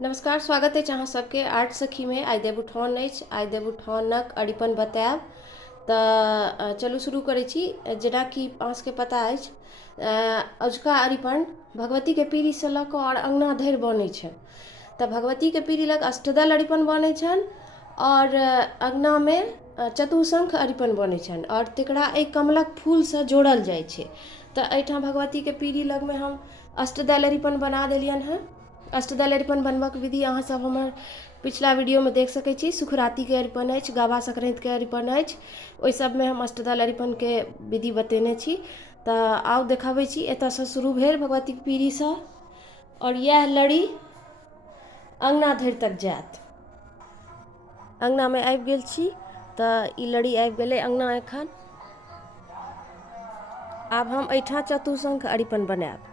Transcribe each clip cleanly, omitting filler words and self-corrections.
नमस्कार, स्वागत है अहाँ सबके आर्ट सखी में। आइ देवउठान अछि। आइ देवउठानक अरिपन बतायब तऽ चलू शुरू करै छी। जेना कि अहाँ सबके पता अछि, अजुका अरिपन भगवतीके पीढ़ीसँ लऽ कऽ आओर अङ्गना धरि बनै छै। तऽ भगवतीके पीढ़ी लग अष्टदल अरिपन बनै छनि और अङ्गनामे चतुशंख अरिपन बनै छनि और तकरा एहि कमलक फूलसँ जोड़ल जाइ छै। तऽ एहिठाम भगवतीके पीढ़ी लगमे हम अष्टदल अरिपन बना देलियनि हँ। अष्टदल अरिपन बनबैके विधि अहाँ सब हमर पिछला वीडियोमे देख सकै छी। सुखरातिके अरिपन अछि, गाबा संक्रांतिके अरिपन अछि, ओहि सबमे हम अष्टदल अरिपनके विधि बतेने छी। तऽ आउ देखाबै छी। एतयसँ शुरू भेल भगवतीके पीढ़ीसँ और इएह लड़ी अङ्गना धरि तक जायत। अङ्गनामे आबि गेल छी तऽ ई लड़ी आबि गेलै अङ्गना। एखन आब हम एहिठाम चतुशंख अरिपन बनायब।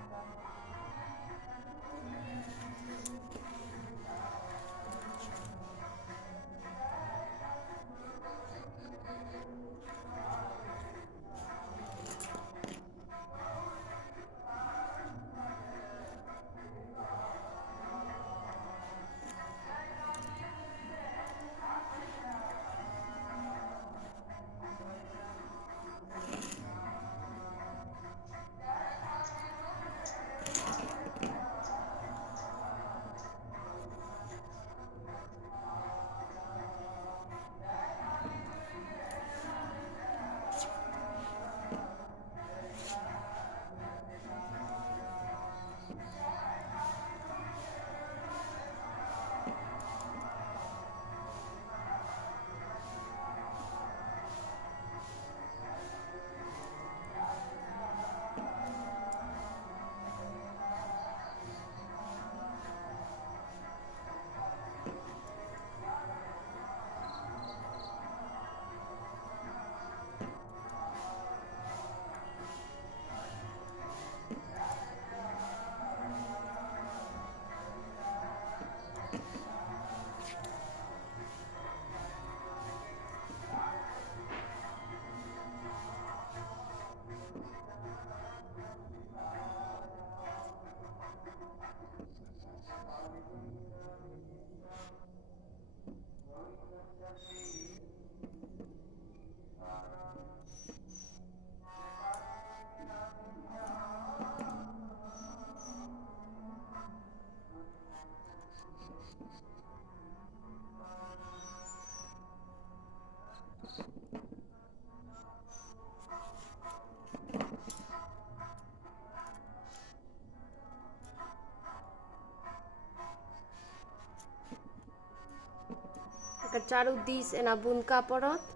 एकर चारू दिस एना बुनका पड़त।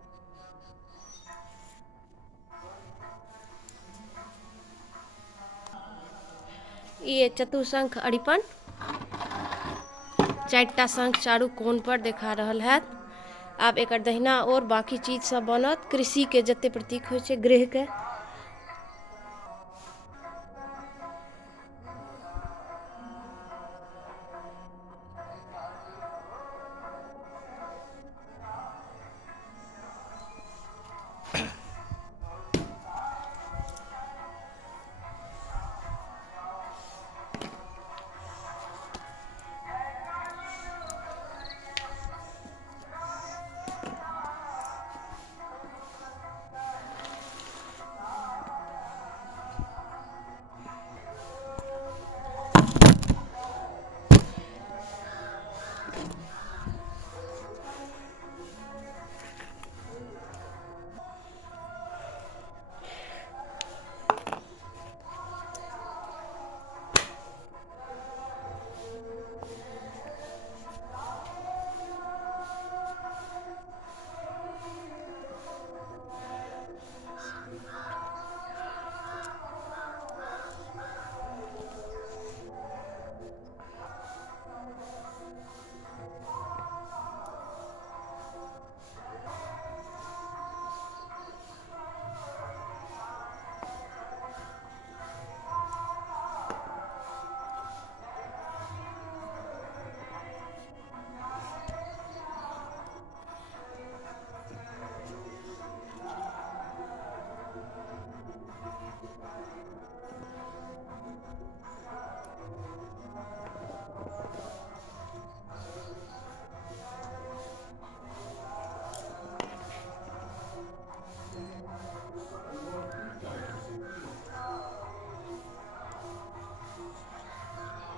ई चतुशंख अरिपन 4टा शंख चारू कोन पर देखा रहल हैत। आब एकर दहिना और बाकी चीज सब बनत। कृषिके जते प्रतीक होइ छै गृहके।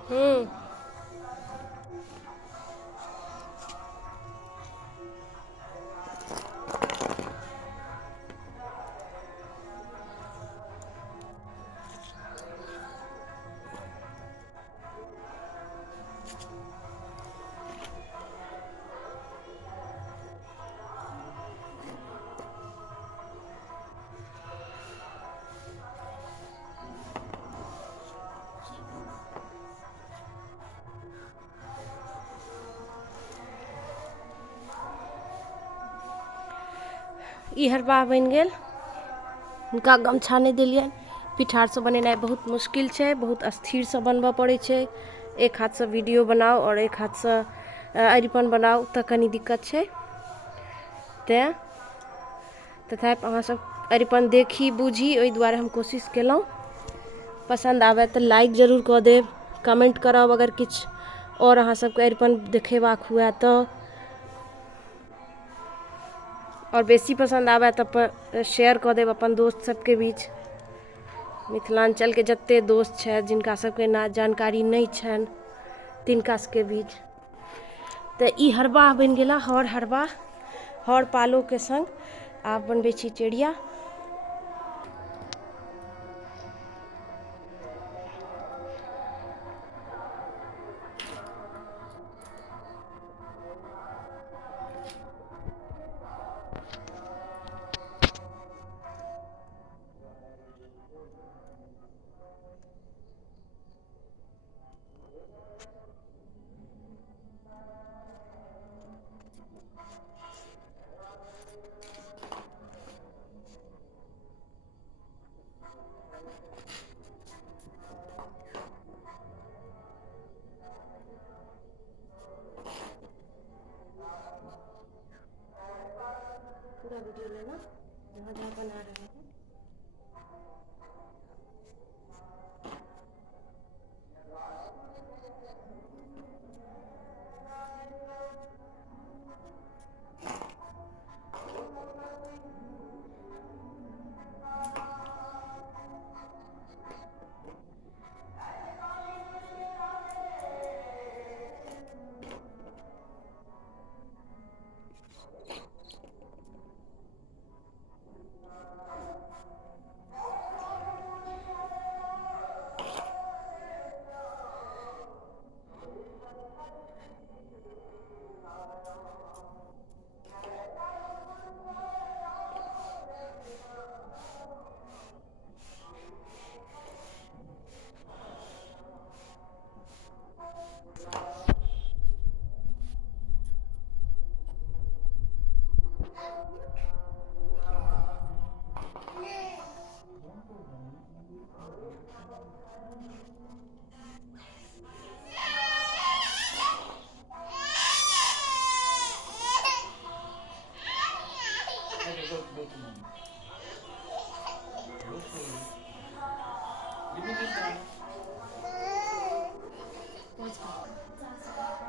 हम्म। ई हरबा बनि गेल। हुनका गमछा नहीं दिलियन। पिठार से बनेनाइ बहुत मुश्किल छै, बहुत स्थिर से बनबऽ पड़ै छै। एक हाथ से वीडियो बनाओ और एक हाथ से अरिपन बनाओ तऽ कनी दिक्कत छै। तेँ तथापि अहाँ सब अरिपन देखी बुझी, ओहि दुआरे हम कोशिश केलहुँ। पसंद आबे तऽ लाइक जरूर कऽ देब, कमेंट करब अगर किछु और अहाँ सबके अरिपन देखेबाक हुए तऽ, और बेसी पसंद आबे तऽ शेयर कऽ देब अपन दोस्त सबके बीच। मिथिलांचल के जते दोस्त छथि जिनका सबके जानकारी नहीं छनि तिनका सबके बीच। तऽ ई हरबा बनि गेला, हर हरबा हर पालो के संग। आब बनबै छी चिड़िया। पूरा वीडियो लेना जहाँ जहाँ बना रहे हैं।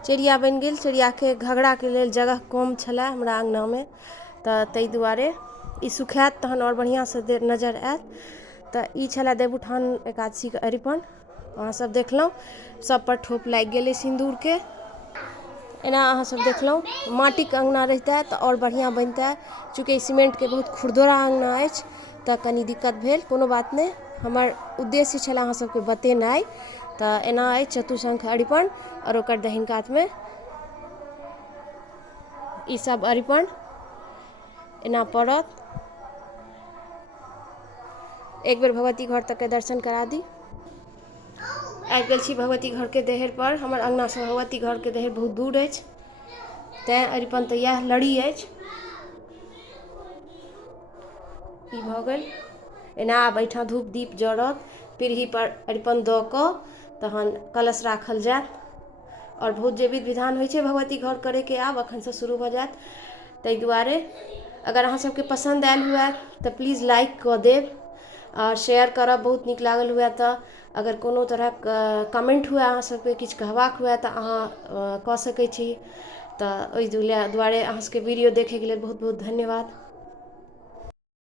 चिड़िया बनि गेल। चिड़ियाके घगड़ाके लेल जगह कम छलै हमरा अङ्गनामे, तऽ ताहि दुआरे ई सुखायत तहन और बढ़िआँसँ नजर आयत। तऽ ई छलै देवउठान एकादशीके अरिपन, अहाँ सब देखलहुँ। सब पर ठोप लागि गेलै सिन्दूरके। एना अहाँ सब देखलहुँ। माटिक अङ्गना रहितै तऽ और बढ़िआँ बनतै। चूँकि सीमेंटके बहुत खुरदुरा अङ्गना अछि तऽ कनी दिक्कत भेल। कोनो बात नहि, हमर उद्देश्य छलै अहाँ सबके बतेनाइ। तऽ एना अछि चतुशंख अरिपन, और ओकर दहिन कातमे ई सब अरिपन एना पड़त। एक बेर भगवती घर तक के दर्शन करा दी। आबि गेल छी भगवती घरके देहर पर। हमर अङ्गनासँ भगवती घरके देहर बहुत दूर अछि, तेँ अरिपन तऽ इएह लड़ी अछि। ई भऽ गेल। एना आब एहिठाम धूप दीप जरत, पीढ़ी पर अरिपन दऽ कऽ तहन कलश राखल जायत। और बहुत जे विधि विधान होइ छै भगवती घर करैके आब एखनसँ शुरू भऽ जायत। ताहि दुआरे अगर अहाँ सबके पसन्द आयल हुए तऽ प्लीज लाइक कऽ देब आ शेयर करब बहुत नीक लागल हुए तऽ। अगर कोनो तरहक कमेंट हुए अहाँ सबके किछु कहबाक हुए तऽ अहाँ कऽ सकै छी। तऽ ओहि दुआरे अहाँ सबके वीडियो देखैके लेल बहुत बहुत धन्यवाद।